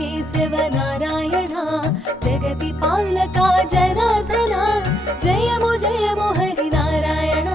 केशव नारायण जगति पालका जनार्दन जयमु जयमु हरि नारायण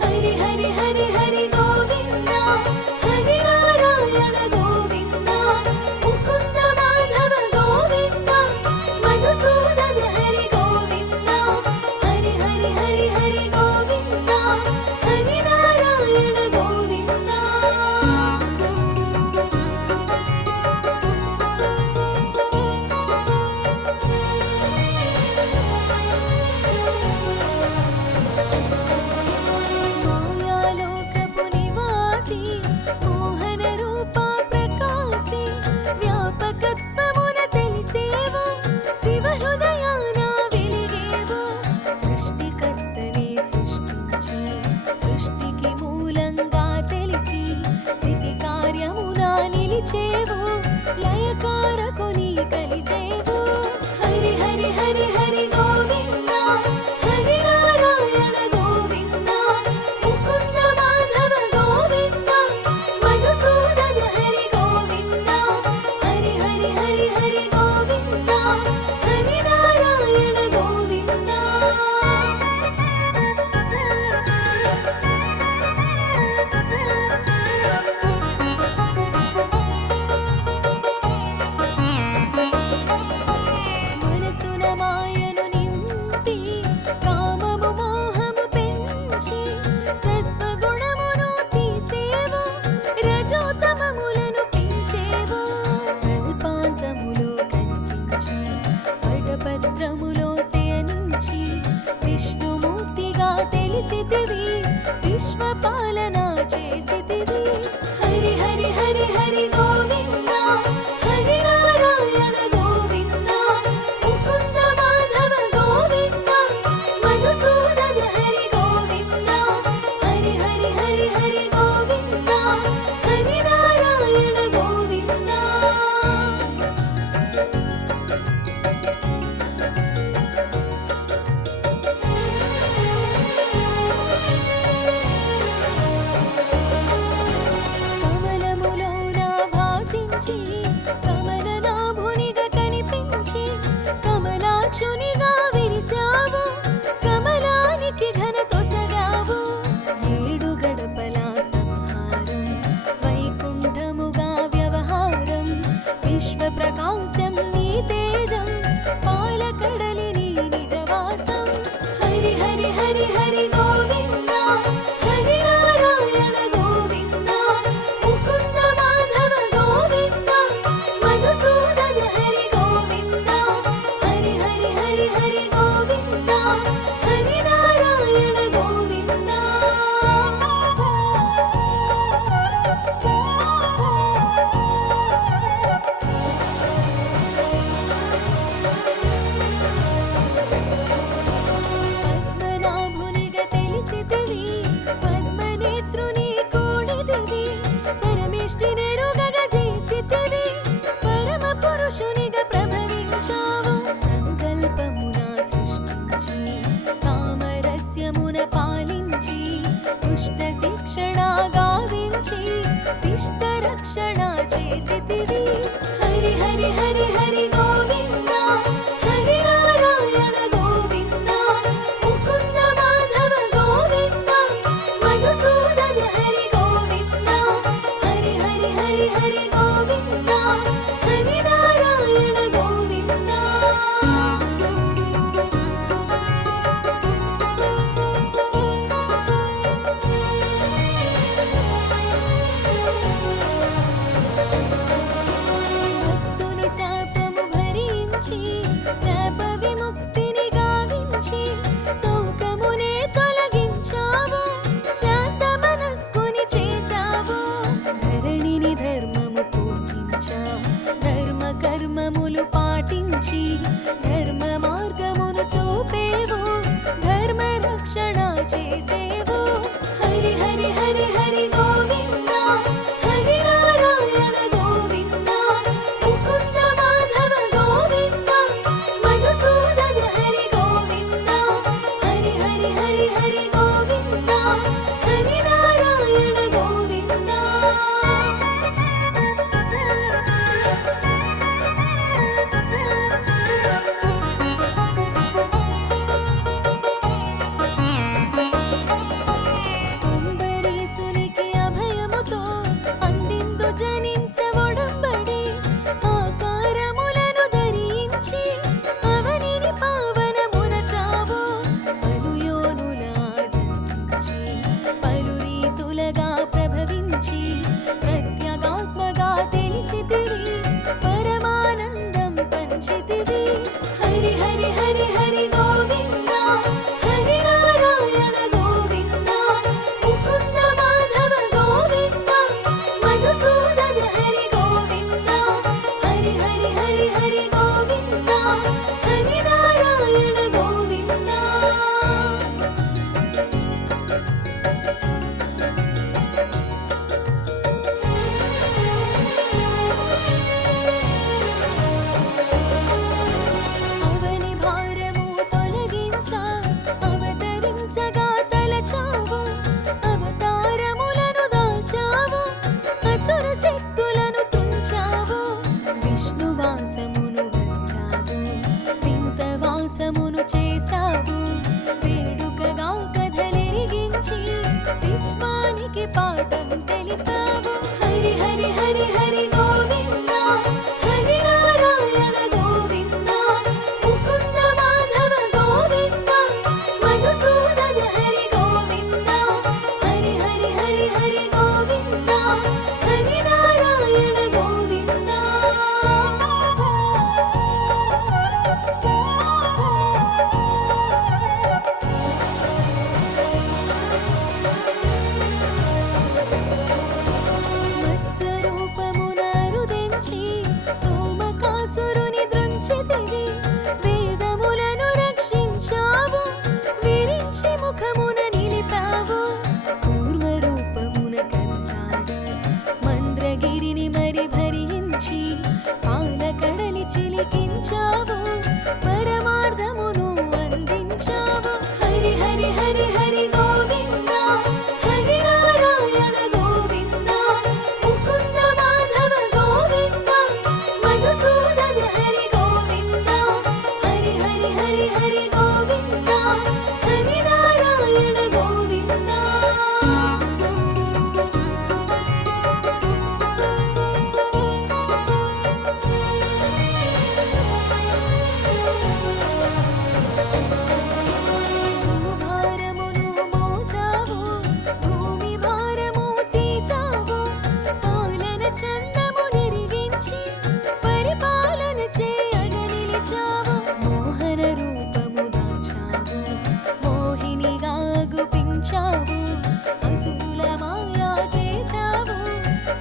हरि हरि हरि हरि गोविंद हरि नारायण गोविंद मुकुंद माधव गोविंद मधुसूदन हरि गोविंद हरि हरि हरि हरि गोविंद हरि नारायण गोविंद मायालोकपु निवासी मोहन रूपा प्रकाशी व्यापकत्वमुन తెలిసేవు శివ హృదయాన వెలిగేవు సృష్టికర్తనే సృష్టించి సృష్టికి మూలంగా తెలిసి స్థితి కార్యమున నిలిచేవు లయకారకుని కలిసేవు హరి హరి హరి హరి గోవింద హరి నారాయణ గోవింద ముకుంద మాధవ గోవింద మధుసూదన హరి గోవింద హరి హరి హరి హరి గోవింద హరి నారాయణ గోవింద మనసున మాయను నింపి కామము మోహము పెంచి సత్వగుణమును తీసేవు రజోతమములను పెంచేవు కల్పాంతములో కనిపించి పటపత్రములో శయనించి విష్ణుమూర్తిగా తెలిసితివి విశ్వపాలన చేసితివి హరి హరి హరి హరి గోవింద హరి నారాయణ గోవింద ముకుంద మాధవ గోవింద మధుసూదన హరి గోవింద హరి హరి హరి హరి గోవింద హరి నారాయణ గోవింద కమలములోన భాసించి కమలనాభునిగా కనిపించి కమలాక్షునిగా విరిశావు కమలానికి ఘనతొసగావు ఏడు గడపల సంహారం వైకుంఠముగా వ్యవహారం విశ్వ ప్రకాశం నీ తేజం పాలకడలిని నిజవాసం హరి హరి హరి హరి గోవింద హరి నారాయణ గోవింద ముకుంద మాధవ గోవింద మధుసూదన హరి గోవింద హరి హరి హరి హరి గోవింద హరి నారాయణ గోవింద పద్మనాభునిగా తెలిసితివి పద్మనేత్రుని కూడితివి పరమిష్టి నెరుగగా చేసితివి పరమ పురుషునిగా ప్రభవించావు సంకల్పమున సృష్టించి సామరస్యమున పాలించి దుష్ట శిక్షణ గావించి శిష్ట రక్షణ చేసితివి హరి హరి హరి హరి గోవింద హరి నారాయణ గోవింద ముకుంద మాధవ గోవింద మధుసూదన హరి గోవింద హరి హరి హరి హరి గోవింద హరి నారాయణ గోవింద పాఠం తెలిపావు. హరి హరి హరి హరి గోవింద హరి నారాయణ గోవింద ముకుంద మాధవ గోవింద మధుసూదన హరి గోవింద హరి హరి హరి హరి గోవింద హరి నారాయణ గోవింద. మత్స్యరూపమున రుదించి సోమకాసురుని దృంచితివి. వేదములను రక్షించావు, విరించి ముఖమున నిలిపావు. కూర్మరూపమున కదలాడ మంద్రగిరిని మరి భరించి పాలకడలి చిలికించావు, పరమార్థమును అందించావు. హరి హరి హరి హరి గోవింద హరి నారాయణ గోవింద ముకుంద మాధవ గోవింద మధుసూదన హరి గోవింద హరి హరి హరి హరి గోవింద హరి నారాయణ గోవింద. భూభారమును మోసావు, భూమి భారము తీసావు. పాలన చందము నిరిగించి పరిపాలన చేయగ నిలిచావు. మోహన రూపము దాచావు, మోహినిగా గుపించావు. అసురుల మాయా చేసావు,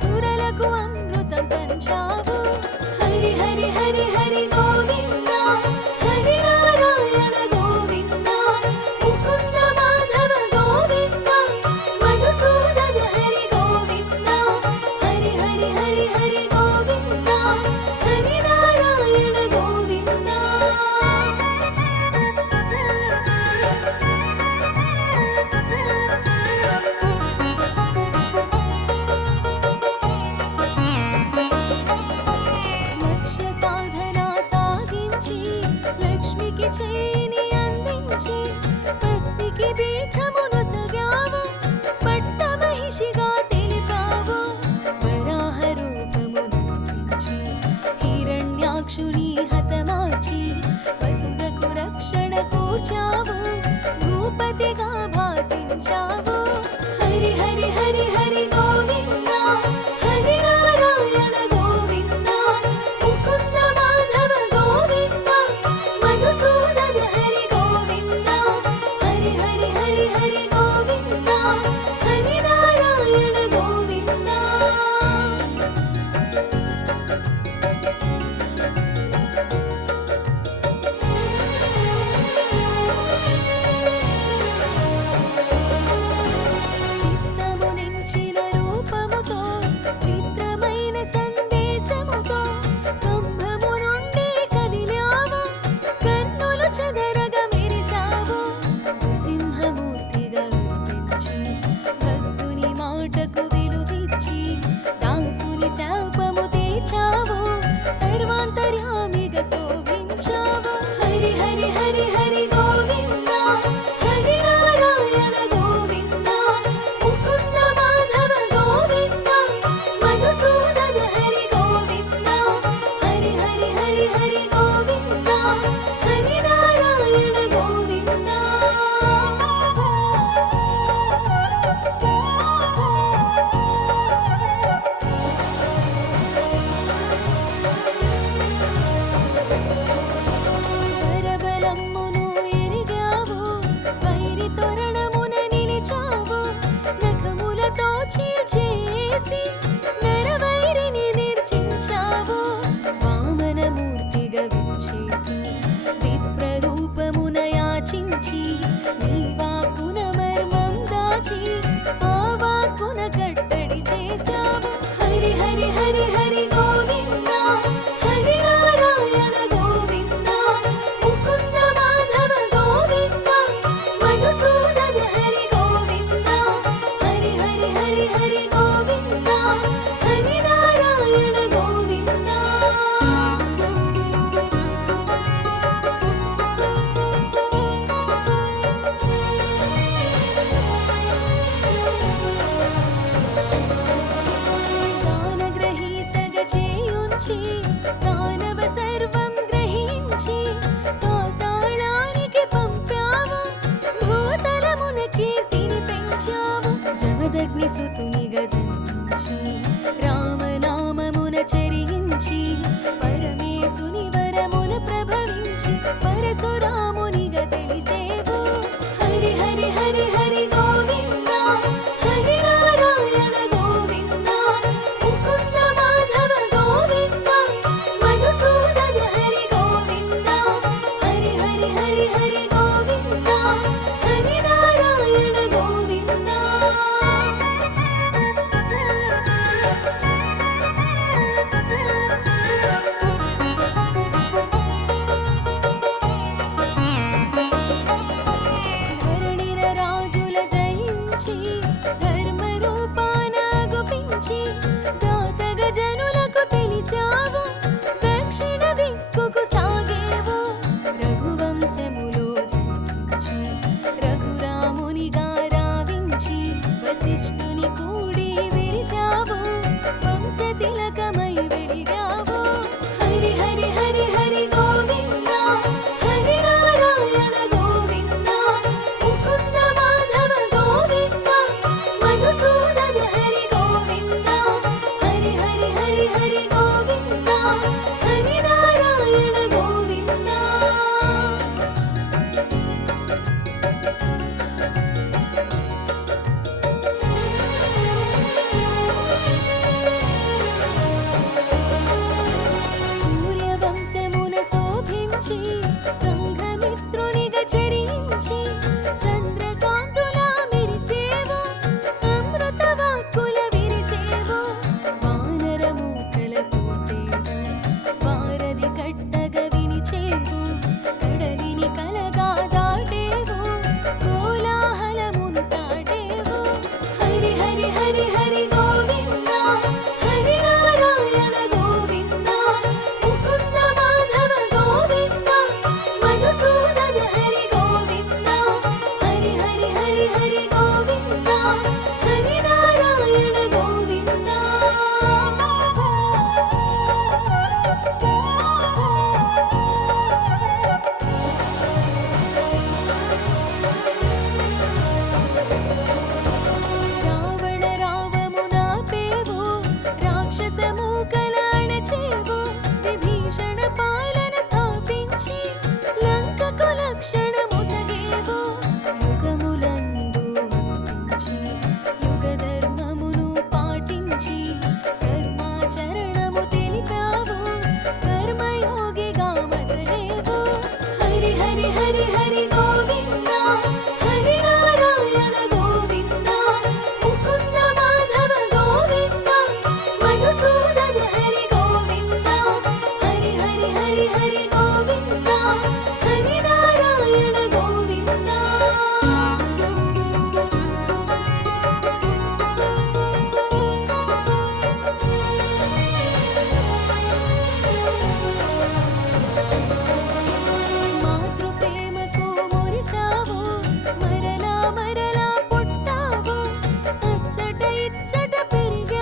సురలకు అమృతం పంచావు. హరి హరి హరి హరి గోవింద హరి నారాయణ గోవింద ముకుంద మాధవ గోవింద మధుసూదన హరి గోవింద హరి హరి హరి హరి గోవింద హరి నారాయణ గోవింద. లక్ష్య సాధన సాగించి లక్ష్మికి చేని అందించి పత్నికి పీఠమును సగావు, పట్టమహిషిగా తెలిపావు. వరాహ రూపము నర్పించి హిరణ్యాక్షుని హతమార్చి వసుధకు రక్షణ కూర్చావు, భూపతిగా భాసించావు. హరి హరి హరి హరి గోవింద హరి నారాయణ గోవింద ముకుంద మాధవ గోవింద మధుసూదన హరి గోవింద హరి హరి హరి హరి గోవింద హరి నారాయణ గోవింద. చిత్తము నించిన రూపముతో చిత్రమైన సందేశముతో కంభము నుండి కదిలావు, కన్నులు చెదరగా మెరిసావు. నృసింహమూర్తిగా అర్పించి భక్తుని మాటకు విలువిచ్చి దాసుని శాపము తీర్చావు, సర్వాంతర్యామిగా శోభించావు. హరి హరి హరి హరి గోవింద హరి నారాయణ గోవింద ముకుంద మాధవ గోవింద మధుసూదన హరి గోవింద హరి హరి హరి హరి గోవింద హరి నారాయణ గోవింద. వరబలమ్మును ఎరిగావు, వైరి తోరణమున నిలిచావు. నఖములతో చీల్చేసి నరవైరిని నిర్జించావు. వామనమూర్తిగా విచ్చేసి విప్రరూపమున యాచించి నీ వాక్కున మర్మం దాచి ఆ వాక్కున కట్టడి చేశావు. హరి హరి హరి హరి గోవింద హరి నారాయణ గోవింద ముకుంద మాధవ గోవింద మధుసూదన హరి గోవింద హరి హరి హరి హరి గోవింద భజించి రామనామమున చరించి పరమేశుని వరమున ప్రభవించి పరశురామునిగా తెలిసేవు. హరి హరి హరి హరి గోవింద హరి నారాయణ గోవింద ముకుంద మాధవ గోవింద మధుసూదన హరి గోవింద హరి హరి హరి హరి గోవింద హరి నారాయణ గోవింద. ధరణిన రాజుల జయించి ధర్మ రూపాన గుపించి దాతగ జనులకు తెలిసావు. దక్షిణ దిక్కుకు సాగేవు రఘువంశములో జయించి రఘురామునిగా రావించి వశిష్ఠుని కూడి విరిసావు. వంశ తిలకమై వెలిగావు. హరి హరి హరి హరి గోవింద హరి నారాయణ గోవింద ముకుంద మాధవ గోవింద మధుసూదన హరి గోవింద హరి హరి హరి హరి గోవింద హరి నారాయణ గోవింద. సూర్యవంశమున శోభించి సంఘమిత్రునిగా చరించి చంద్రకాంతులా మెరిసేవు. అమృత వాక్కుల విరిసేవు. వానరమూకల కోటేవు వారధి కట్టగ వినిచేవు. కడలిని కలగా దాటేవు కోలాహలమును చాటేవు. హరి హరి హరి హరి గోవింద హరి నారాయణ గోవింద ముకుంద మాధవ గోవింద మధుసూదన హరి గోవింద హరి హరి హరి హరి గోవింద హరి నారాయణ గోవింద. రావణ రావమునాపేవు రాక్షస మూకల అణచేవు. విభీషణ పాలన స్థాపించి లంకకు లక్షణ ముసగేవు. యుగములందు వందించి యుగ ధర్మమును పాటించి కర్మాచరణము తెలిపావు. కర్మయోగిగా మసలేవు. హరి హరి హరి హరి గోవింద హరి నారాయణ గోవింద ముకుంద మాధవ గోవింద మధుసూదన హరి గోవింద హరి హరి హరి హరి గోవింద హరి నారాయణ గోవింద. మాతృ ప్రేమకు మురిసావు మరలా మరలా పుట్టావు. అచ్చట ఇచ్చట పెరిగే